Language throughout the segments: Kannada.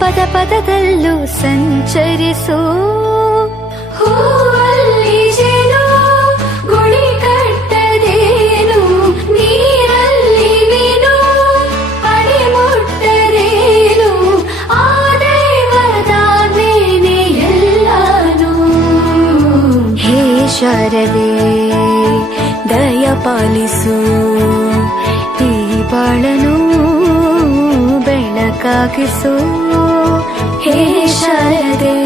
ಪದ ಪದದಲ್ಲೂ ಸಂಚರಿಸು ಅಲ್ಲಿ ಜೇನು ಗುಡಿ ಕಟ್ಟದೇನು ನೀರಲ್ಲಿ ಮೀನು ಅಡಿ ಮುಟ್ಟದೇನು ಆ ದೈವದ ಮೇನೆ ಎಲ್ಲಾನು ಹೇ ಶಾರದೆ ದಯ ಪಾಲಿಸು ಈ ಬಾಳನು सो हे शयदे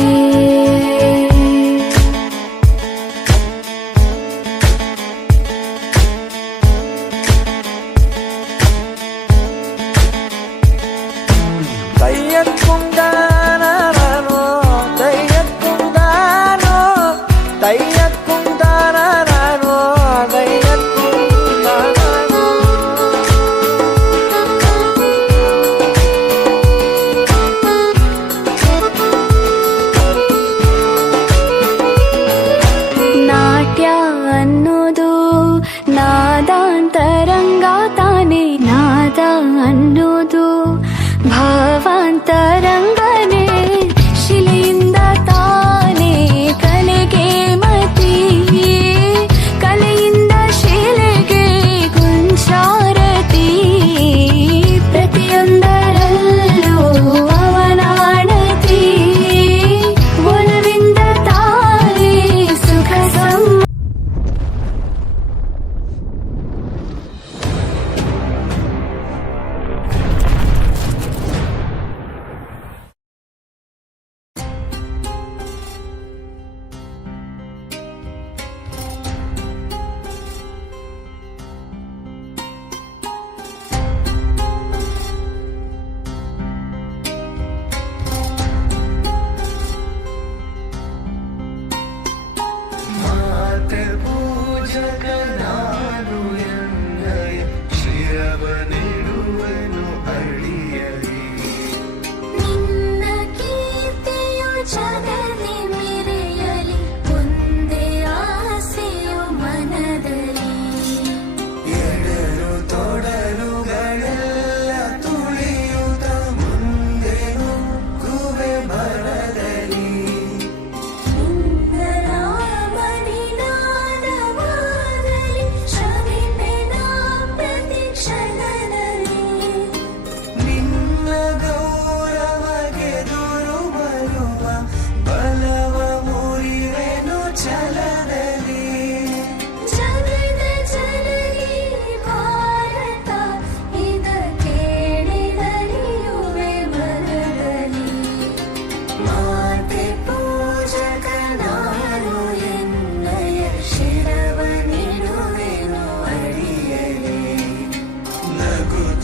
each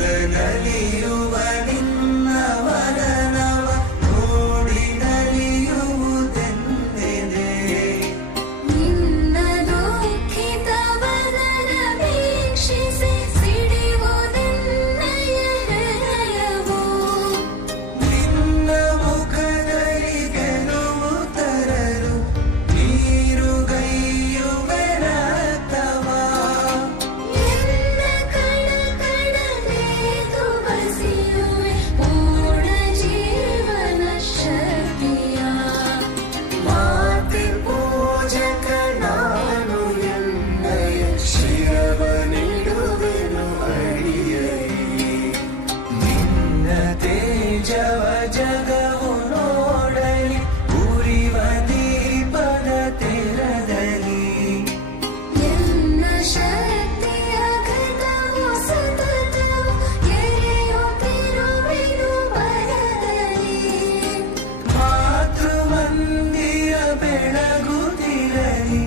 نليل ಬೆಳಗುತ್ತಿರಲಿ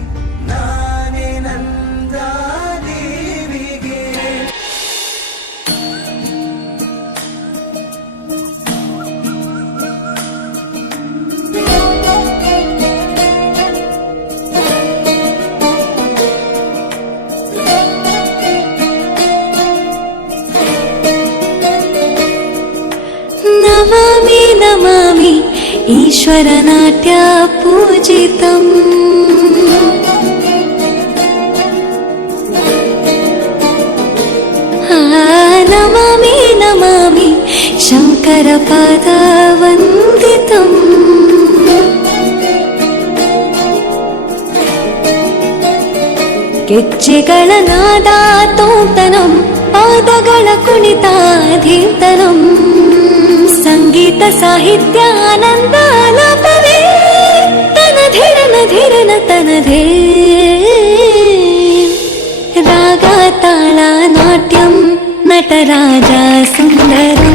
ನಾನೇ ನಂದ ದೇವಿಗೆ ನಮಾಮಿ ನಮ ईश्वरनाट्या पूजितम् नमामि नमामि शङ्करपादावन्दितम् ಗೆಜ್ಜೆಗಳ ನಾದ ತೋತನಂ ಪಾದಗಳ ಕುಣಿತಾಧೀತನಂ గీత సాహిత్యానందాలాపవే తన ధిరన ధిరన తనదే రాగా తాళ నాట్యం నటరాజా సుందరం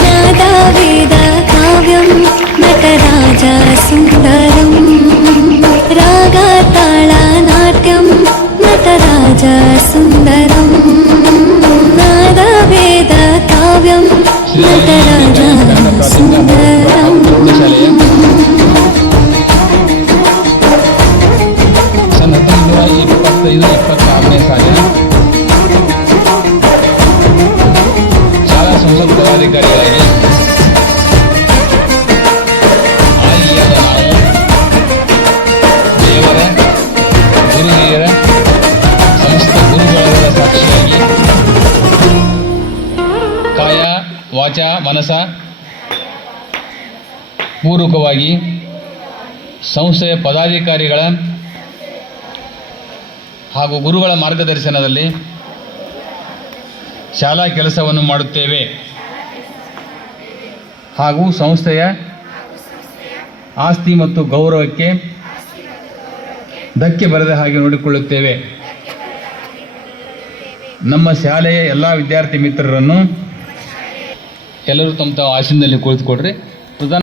నాదా వేద కావ్యం నటరాజా సుందరం రాగా తాళ నాట్యం నటరాజా సుందరం കാവ്യം നഗരാജ സുന്ദരം ಸನತ ಇನ್ನೂರ ಇಪ್ಪತ್ತೈದು ಇಪ್ಪತ್ತಾರನೇ ಸಾಲಿನ ಪೂರಕವಾಗಿ ಸಂಸ್ಥೆಯ ಪದಾಧಿಕಾರಿಗಳ ಹಾಗೂ ಗುರುಗಳ ಮಾರ್ಗದರ್ಶನದಲ್ಲಿ ಶಾಲಾ ಕೆಲಸವನ್ನು ಮಾಡುತ್ತೇವೆ ಹಾಗೂ ಸಂಸ್ಥೆಯ ಆಸ್ತಿ ಮತ್ತು ಗೌರವಕ್ಕೆ ಧಕ್ಕೆ ಬರದ ಹಾಗೆ ನೋಡಿಕೊಳ್ಳುತ್ತೇವೆ ನಮ್ಮ ಶಾಲೆಯ ಎಲ್ಲ ವಿದ್ಯಾರ್ಥಿ ಮಿತ್ರರನ್ನು ಎಲ್ಲರೂ ತಮ್ಮ ತಾವು ಆಸನದಲ್ಲಿ ಕುಳಿತುಕೊಡ್ರಿ ಪ್ರಧಾನ